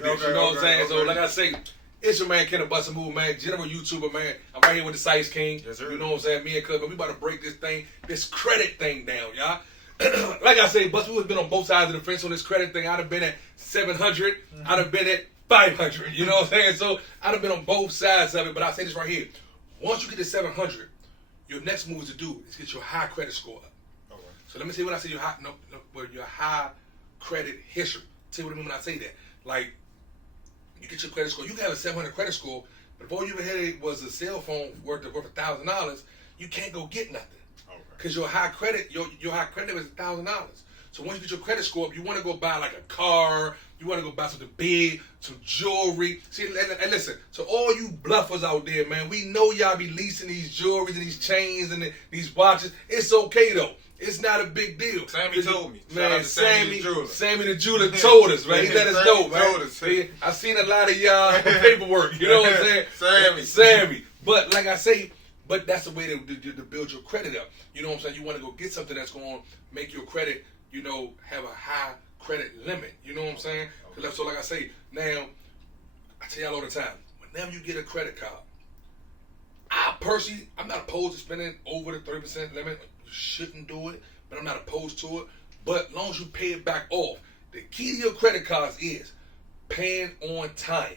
with this. You know what I'm saying? So, like I say, it's your man, Kenneth Bustamove, man. General YouTuber, man. I'm right here with the Size King. Yes, sir. You know what I'm saying? Me and Cuz, but we about to break this credit thing down, y'all. Like I say, Bustamove has been on both sides of the fence on this credit thing. I'd have been at 700. I'd have been at 500. You know what I'm saying? So, I'd have been on both sides of it. But I say this right here. Once you get to 700, your next move is to do is get your high credit score up. Okay. So, let me say what I say your high credit history. Tell you what I mean when I say that. Like, you get your credit score. You can have a 700 credit score, but if all you ever had was a cell phone worth $1,000, you can't go get nothing. Because your high credit, your high credit is $1,000. So once you get your credit score up, you want to go buy like a car. You want to go buy something big, some jewelry. See, and listen, to all you bluffers out there, man, we know y'all be leasing these jewelries and these chains and these watches. It's okay though. It's not a big deal. Sammy told me. Man, Sammy the jeweler told us, right? He let us know, man. See, I seen a lot of y'all paperwork. You know what I'm saying? Sammy. But like I say, but that's the way to build your credit up. You know what I'm saying? You want to go get something that's going to make your credit, you know, have a high credit limit. You know what I'm saying? Okay. So like I say, now, I tell y'all all the time, whenever you get a credit card, I'm not opposed to spending over the 30% limit. You shouldn't do it, but I'm not opposed to it. But as long as you pay it back off, the key to your credit cards is paying on time.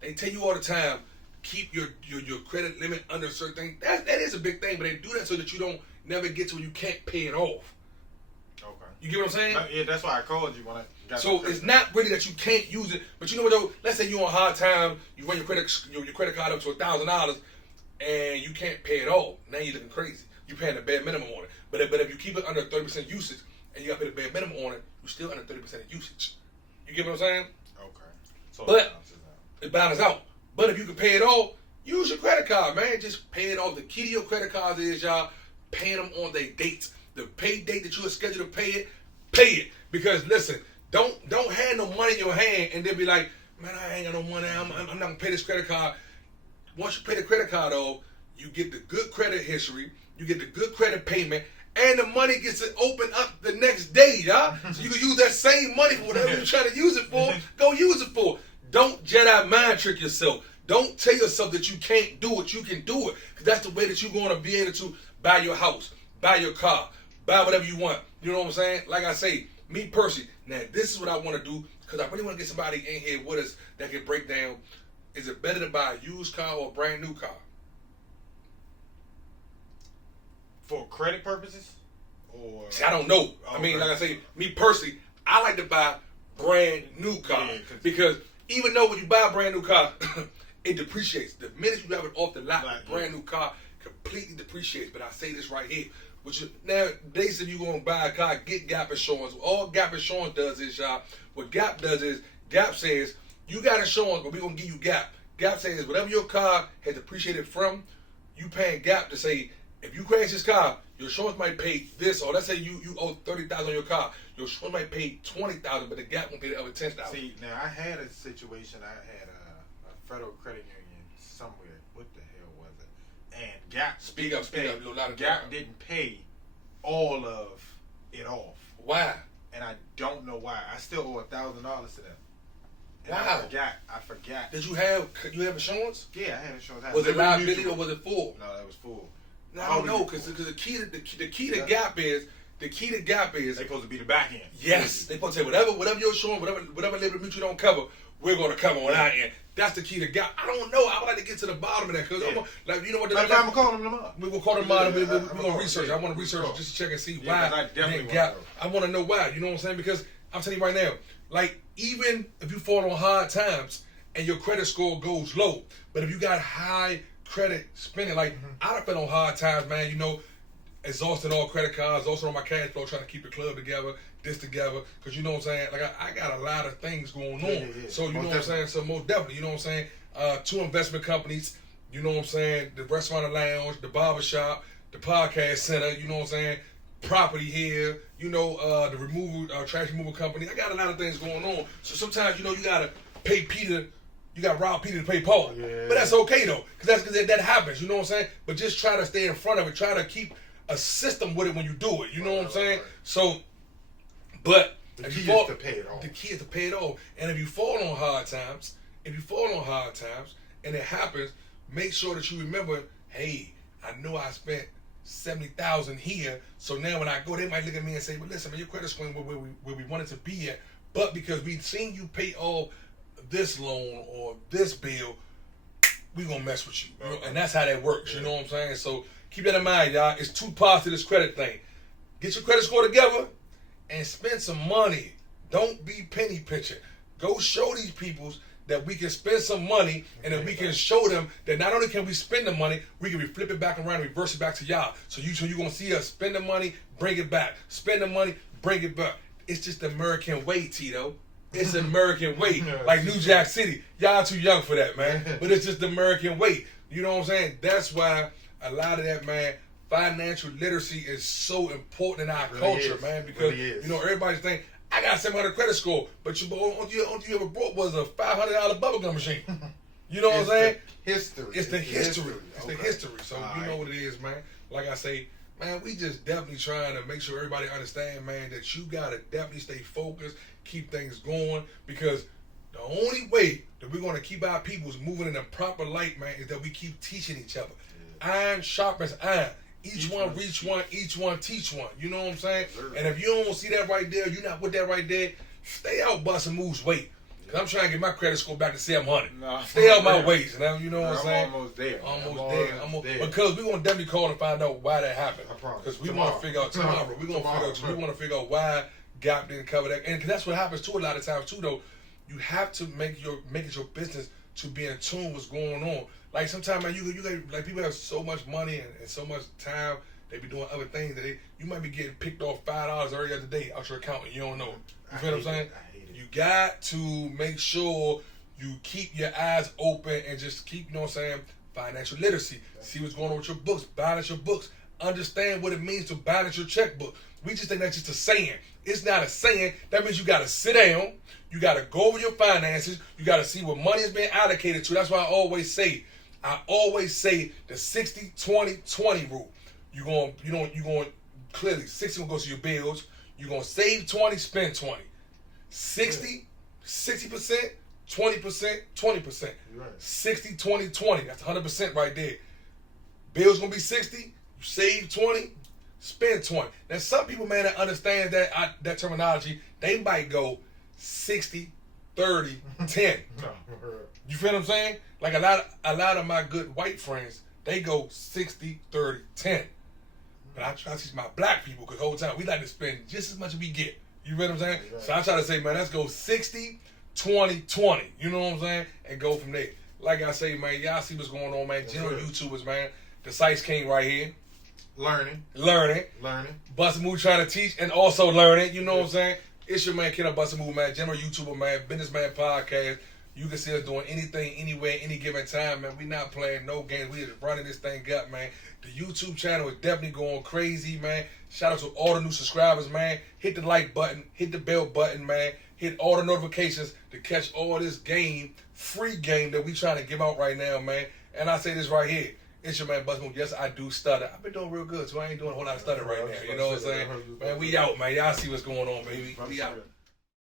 They tell you all the time, keep your credit limit under a certain thing. That is a big thing, but they do that so that you don't never get to where you can't pay it off. Okay. You get what I'm saying? Yeah, that's why I called you when I got So it's not really that you can't use it, but you know what though? Let's say you're on hard time, you run your credit card up to $1,000 and you can't pay it all. Now you're looking crazy. You're paying a bare minimum on it. But if you keep it under 30% usage and you got to pay the bare minimum on it, you're still under 30% of usage. You get what I'm saying? Okay. So it balances out. But if you can pay it all, use your credit card, man. Just pay it off. The key to your credit cards is y'all paying them on their dates. The pay date that you are scheduled to pay it. Because listen, don't have no money in your hand and then be like, man, I ain't got no money. I'm not gonna pay this credit card. Once you pay the credit card off, you get the good credit history, you get the good credit payment, and the money gets to open up the next day, y'all. So you can use that same money for whatever you're trying to use it for. Go use it for. Don't Jedi mind trick yourself. Don't tell yourself that you can't do it. You can do it. Because that's the way that you're going to be able to buy your house, buy your car, buy whatever you want. You know what I'm saying? Like I say, me personally, now this is what I want to do because I really want to get somebody in here with us that can break down, is it better to buy a used car or a brand new car? For credit purposes? Or see, I don't know. I mean, like I say, me personally, I like to buy brand new car because even though when you buy a brand new car, it depreciates. The minute you have it off the lot, the brand new car completely depreciates. But I say this right here. Now, they said you're going to buy a car, get Gap insurance. All Gap insurance does is, y'all, what Gap does is, Gap says, you got insurance, but we're going to give you Gap. Gap says, whatever your car has depreciated from, you paying Gap to say, if you crash this car, your insurance might pay this, or let's say you owe $30,000 on your car, your insurance might pay $20,000, but the Gap won't pay the other $10,000. See, now I had a situation. I had a federal credit union somewhere. What the hell was it? And Gap. Speak up. A lot of Gap didn't pay all of it off. Why? And I don't know why. I still owe $1,000 to them. And wow. I forgot. Did you have insurance? Yeah, I had insurance. Was it liability or was it full? No, that was full. No, I don't know because the key to Gap is they supposed to be the back end. Yes, they supposed to say whatever your insurance, whatever labor mutual don't cover, we're gonna cover on our end. That's the key to Gap. I don't know. I would like to get to the bottom of that because like you know what? I'm gonna call them tomorrow. We're gonna call them tomorrow. We're gonna research. I want to research just to check and see why. I definitely Gap. I want to know why. You know what I'm saying? Because I'm telling you right now, like even if you fall on hard times and your credit score goes low, but if you got high credit spending, like I've been on hard times, man. You know, exhausting all credit cards, exhausting all my cash flow, trying to keep the club together, this together, because you know what I'm saying. Like I got a lot of things going on, so you know what I'm saying. So most definitely, you know what I'm saying. 2 investment companies, you know what I'm saying. The restaurant and lounge, the barber shop, the podcast center, you know what I'm saying. Property here, you know, the trash removal company. I got a lot of things going on, so sometimes you know you gotta pay Peter. You got to rob Peter to pay Paul. Yeah. But that's okay, though, because that happens. You know what I'm saying? But just try to stay in front of it. Try to keep a system with it when you do it. You know what I'm saying? So, but The key is to pay it off. The key is to pay it off. And if you fall on hard times, and it happens, make sure that you remember, hey, I know I spent $70,000 here, so now when I go, they might look at me and say, well, listen, man, your credit score ain't where we wanted to be at, but because we've seen you pay off this loan or this bill, we gonna mess with you. And that's how that works, you know what I'm saying? So keep that in mind, y'all. It's two parts to this credit thing. Get your credit score together and spend some money. Don't be penny pinching. Go show these peoples that we can spend some money, and that we can show them that not only can we spend the money, we can flip it back around and reverse it back to y'all. So you're gonna see us spend the money, bring it back. Spend the money, bring it back. It's just the American way, Tito. It's the American way. Like New Jack City. Y'all too young for that, man. But it's just the American way. You know what I'm saying? That's why a lot of that, man, financial literacy is so important in our culture, man. Because, you know, everybody's thinking, I got a 700 credit score, but all you ever brought was a $500 bubblegum machine. You know what I'm saying? History. It's the history. It's the history. So you know what it is, man. Like I say, man, we just definitely trying to make sure everybody understand, man, that you gotta definitely stay focused, keep things going, because the only way that we're gonna keep our peoples moving in the proper light, man, is that we keep teaching each other. Iron sharpens iron. Each one reach one, each one teach one. You know what I'm saying? And if you don't see that right there, you're not with that right there, stay out Bustamove's way. Cause I'm trying to get my credit score back to 700. Nah, stay out my ways. Now you know what I'm saying? Almost there. Almost there. Because we gonna definitely call and find out why that happened. I promise. Because we want to figure out tomorrow. We want to figure out why Gap didn't cover that. And cause that's what happens too a lot of times too though. You have to make it your business to be in tune with what's going on. Like sometimes, man, you like people have so much money and so much time. They be doing other things that you might be getting picked off $5 every other day out your account and you don't know. You feel what I'm saying? You got to make sure you keep your eyes open and just keep, you know what I'm saying, financial literacy. See what's going on with your books. Balance your books. Understand what it means to balance your checkbook. We just think that's just a saying. It's not a saying. That means you got to sit down. You got to go over your finances. You got to see what money is being allocated to. That's why I always say the 60-20-20 rule. You're going clearly 60 gonna go to your bills. You're gonna save 20, spend 20. 60%, 20%, 20%. 60, 20, 20. That's 100% right there. Bills gonna be 60, you save 20, spend 20. Now some people, man, that understand that terminology, they might go 60, 30, 10. You feel what I'm saying? Like a lot of my good white friends, they go 60, 30, 10. But I try to teach my black people because the whole time we like to spend just as much as we get. You feel what I'm saying? Right. So I try to say, man, let's go 60, 20, 20. You know what I'm saying? And go from there. Like I say, man, y'all see what's going on, man. General YouTubers, man. The Sites King right here. Learning. Bustamove trying to teach and also learning. You know what I'm saying? It's your man, Ken Bustamove, man. General YouTuber, man. Businessman Podcast. You can see us doing anything, anywhere, any given time, man. We not playing no games. We just running this thing up, man. The YouTube channel is definitely going crazy, man. Shout out to all the new subscribers, man. Hit the like button. Hit the bell button, man. Hit all the notifications to catch all this free game that we trying to give out right now, man. And I say this right here. It's your man, Bustamove. Yes, I do stutter. I've been doing real good, so I ain't doing a whole lot of stutter right now. You know what I'm saying? Man, we out, man. Y'all see what's going on, baby. We out.